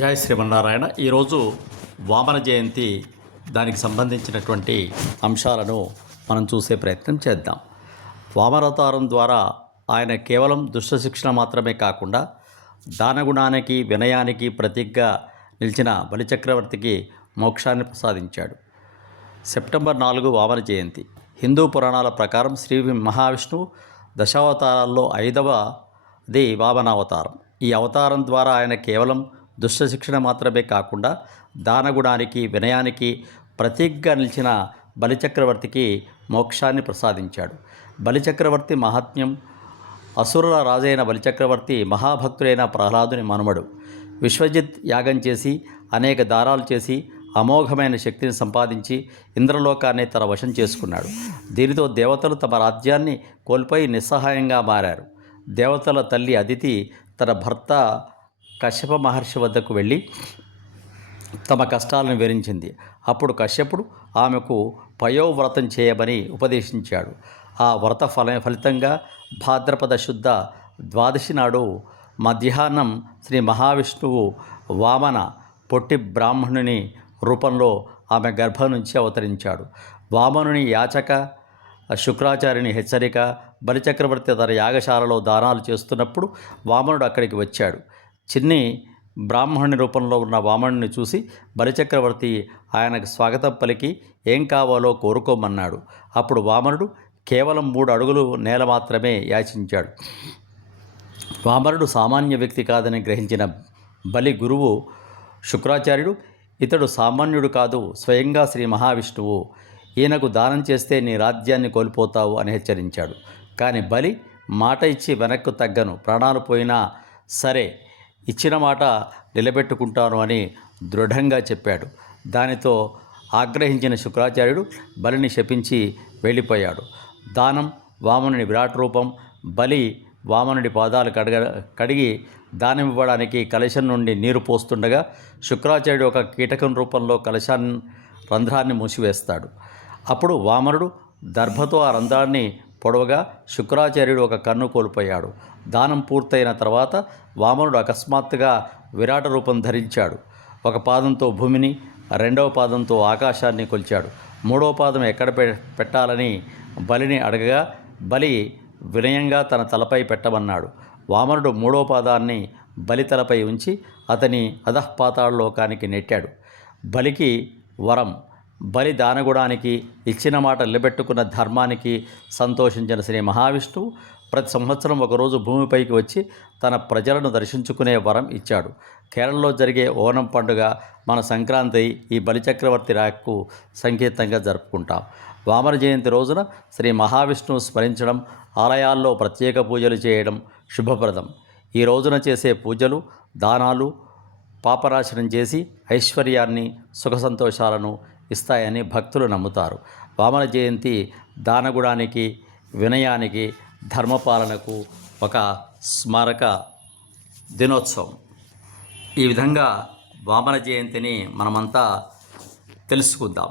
జై శ్రీమన్నారాయణ. ఈరోజు వామన జయంతి, దానికి సంబంధించినటువంటి అంశాలను మనం చూసే ప్రయత్నం చేద్దాం. వామనవతారం ద్వారా ఆయన కేవలం దుష్ట శిక్షణ మాత్రమే కాకుండా దానగుణానికి వినయానికి ప్రతీకగా నిలిచిన బలిచక్రవర్తికి మోక్షాన్ని ప్రసాదించాడు. సెప్టెంబర్ 4 వామన జయంతి. హిందూ పురాణాల ప్రకారం శ్రీ మహావిష్ణువు దశావతారాల్లో 5వది వామనావతారం. ఈ అవతారం ద్వారా ఆయన కేవలం దుష్ట శిక్షణ మాత్రమే కాకుండా దానగుణానికి వినయానికి ప్రతీకగా నిలిచిన బలిచక్రవర్తికి మోక్షాన్ని ప్రసాదించాడు. బలిచక్రవర్తి మహాత్మ్యం. అసురుల రాజైన బలిచక్రవర్తి మహాభక్తుడైన ప్రహ్లాదుని మనుమడు. విశ్వజిత్ యాగం చేసి అనేక దారాలు చేసి అమోఘమైన శక్తిని సంపాదించి ఇంద్రలోకాన్ని తన వశం చేసుకున్నాడు. దీనితో దేవతలు తమ రాజ్యాన్ని కోల్పోయి నిస్సహాయంగా మారారు. దేవతల తల్లి అదితి తన భర్త కశ్యప మహర్షి వద్దకు వెళ్ళి తమ కష్టాలను వివరించింది. అప్పుడు కశ్యపుడు ఆమెకు పయోవ్రతం చేయమని ఉపదేశించాడు. ఆ వ్రత ఫలితంగా భాద్రపద శుద్ధ ద్వాదశి నాడు మధ్యాహ్నం శ్రీ మహావిష్ణువు వామన పొట్టి బ్రాహ్మణుని రూపంలో ఆమె గర్భం నుంచి అవతరించాడు. వామనుని యాచక శుక్రాచార్యుని హెచ్చరిక, బలిచక్రవర్తి తన యాగశాలలో దానాలు చేస్తున్నప్పుడు వామనుడు అక్కడికి వచ్చాడు. చిన్ని బ్రాహ్మణుని రూపంలో ఉన్న వామనుని చూసి బలిచక్రవర్తి ఆయనకు స్వాగతం పలికి ఏం కావాలో కోరుకోమన్నాడు. అప్పుడు వామనుడు కేవలం 3 అడుగులు నేల మాత్రమే యాచించాడు. వామనుడు సామాన్య వ్యక్తి కాదని గ్రహించిన బలి గురువు శుక్రాచార్యుడు, ఇతడు సామాన్యుడు కాదు, స్వయంగా శ్రీ మహావిష్ణువు, ఈయనకు దానం చేస్తే నీ రాజ్యాన్ని కోల్పోతావు అని హెచ్చరించాడు. కానీ బలి మాట ఇచ్చి వెనక్కు తగ్గను, ప్రాణాలు పోయినా సరే ఇచ్చిన మాట నిలబెట్టుకుంటాను అని దృఢంగా చెప్పాడు. దానితో ఆగ్రహించిన శుక్రాచార్యుడు బలిని శపించి వెళ్ళిపోయాడు. దానం వామనుని విరాట్ రూపం. బలి వామనుడి పాదాలు కడిగి దానం ఇవ్వడానికి కలశం నుండి నీరు పోస్తుండగా శుక్రాచార్యుడు ఒక కీటకం రూపంలో కలశాన్ని రంధ్రాన్ని మూసివేస్తాడు. అప్పుడు వామనుడు దర్భతో ఆ రంధ్రాన్ని పొడవగా శుక్రాచార్యుడు ఒక కన్ను కోల్పోయాడు. దానం పూర్తయిన తర్వాత వామనుడు అకస్మాత్తుగా విరాట రూపం ధరించాడు. ఒక పాదంతో భూమిని, 2వ పాదంతో ఆకాశాన్ని కొలిచాడు. 3వ పాదం ఎక్కడ పెట్టాలని బలిని అడగగా బలి వినయంగా తన తలపై పెట్టమన్నాడు. వామనుడు 3వ పాదాన్ని బలి తలపై ఉంచి అతని అధఃపాతాళ లోకానికి నెట్టాడు. బలికి వరం. బలి దానగుణానికి, ఇచ్చిన మాట నిలబెట్టుకున్న ధర్మానికి సంతోషించిన శ్రీ మహావిష్ణువు ప్రతి సంవత్సరం ఒకరోజు భూమిపైకి వచ్చి తన ప్రజలను దర్శించుకునే వరం ఇచ్చాడు. కేరళలో జరిగే ఓణం పండుగ మన సంక్రాంతి ఈ బలిచక్రవర్తి రాకకు సంకేతంగా జరుపుకుంటాం. వామన జయంతి రోజున శ్రీ మహావిష్ణువు స్మరించడం, ఆలయాల్లో ప్రత్యేక పూజలు చేయడం శుభప్రదం. ఈ రోజున చేసే పూజలు, దానాలు పాపనాశనం చేసి ఐశ్వర్యాన్ని, సుఖ సంతోషాలను ఇస్తాయని భక్తులు నమ్ముతారు. వామన జయంతి దానగుణానికి, వినయానికి, ధర్మపాలనకు ఒక స్మారక దినోత్సవం. ఈ విధంగా వామన జయంతిని మనమంతా తెలుసుకుందాం.